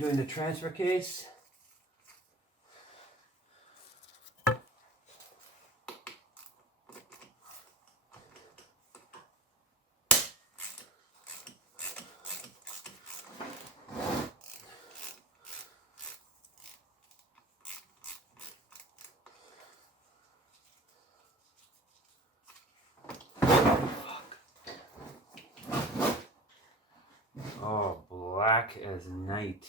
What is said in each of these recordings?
doing the transfer case. Oh, black as night.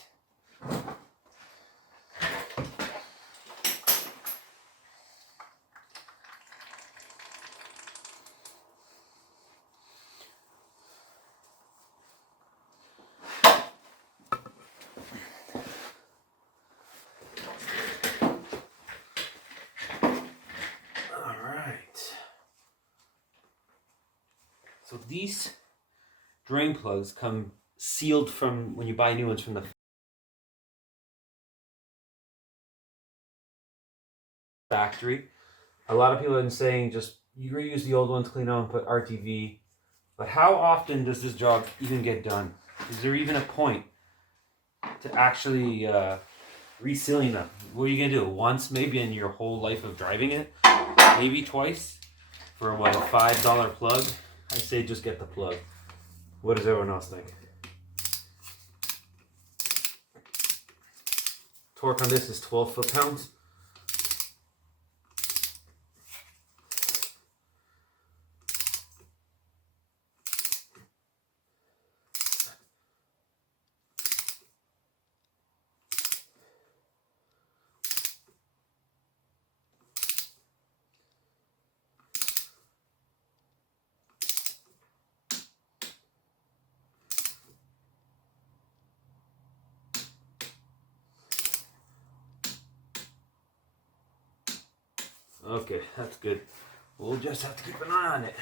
So these drain plugs come sealed from when you buy new ones from the factory. A lot of people have been saying just you reuse the old ones, clean them, and put RTV. But how often does this job even get done? Is there even a point to actually resealing them? What are you gonna do? Once maybe in your whole life of driving it? Maybe twice? For what, a $5 plug? I say just get the plug. What does everyone else think? Torque on this is 12 foot-pounds. Okay, that's good. We'll just have to keep an eye on it.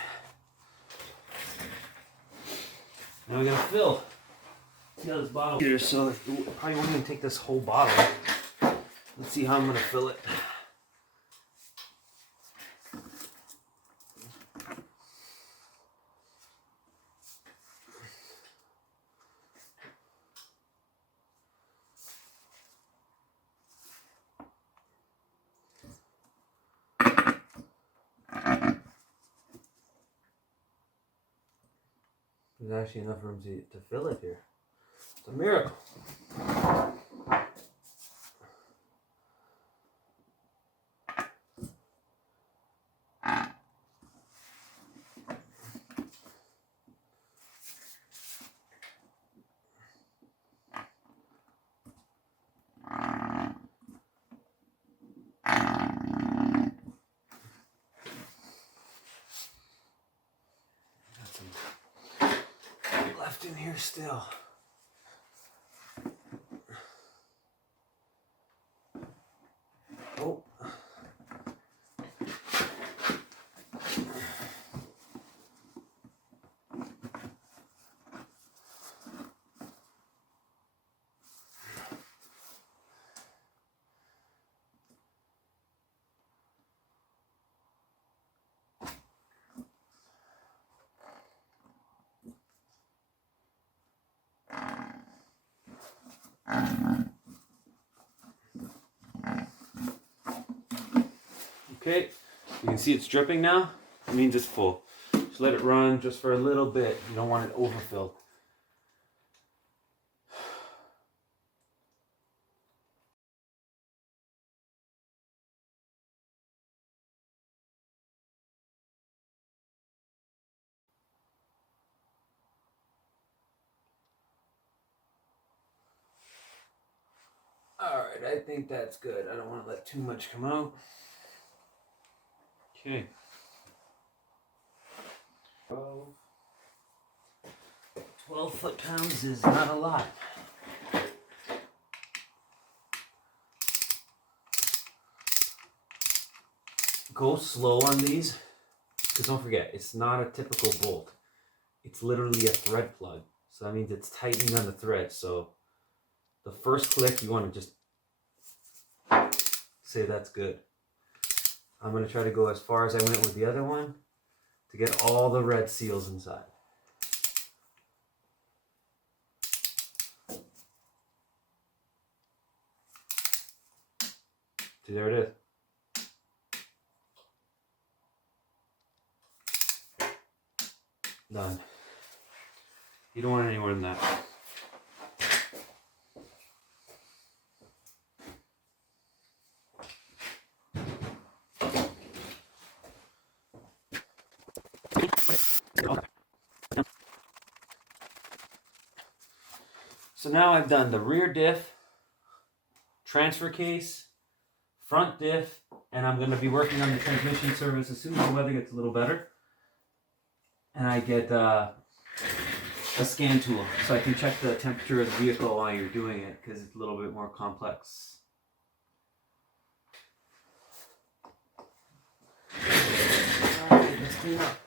Now we gotta fill. See how this bottle here, so I probably won't even take this whole bottle. Let's see how I'm gonna fill it. There's actually enough room to fill it here. It's a miracle. Left in here still. Oh. Okay, you can see it's dripping now. It means it's full. Just let it run just for a little bit. You don't want it overfilled. Alright, I think that's good. I don't want to let too much come out. Okay. 12 foot-pounds is not a lot. Go slow on these, because don't forget, it's not a typical bolt. It's literally a thread plug. So that means it's tightening on the thread. So the first click, you want to just say that's good. I'm going to try to go as far as I went with the other one to get all the red seals inside. See, there it is. Done. You don't want any more than that. So now I've done the rear diff, transfer case, front diff, and I'm going to be working on the transmission service as soon as the weather gets a little better. And I get a scan tool so I can check the temperature of the vehicle while you're doing it, because it's a little bit more complex. Alright, let's clean up.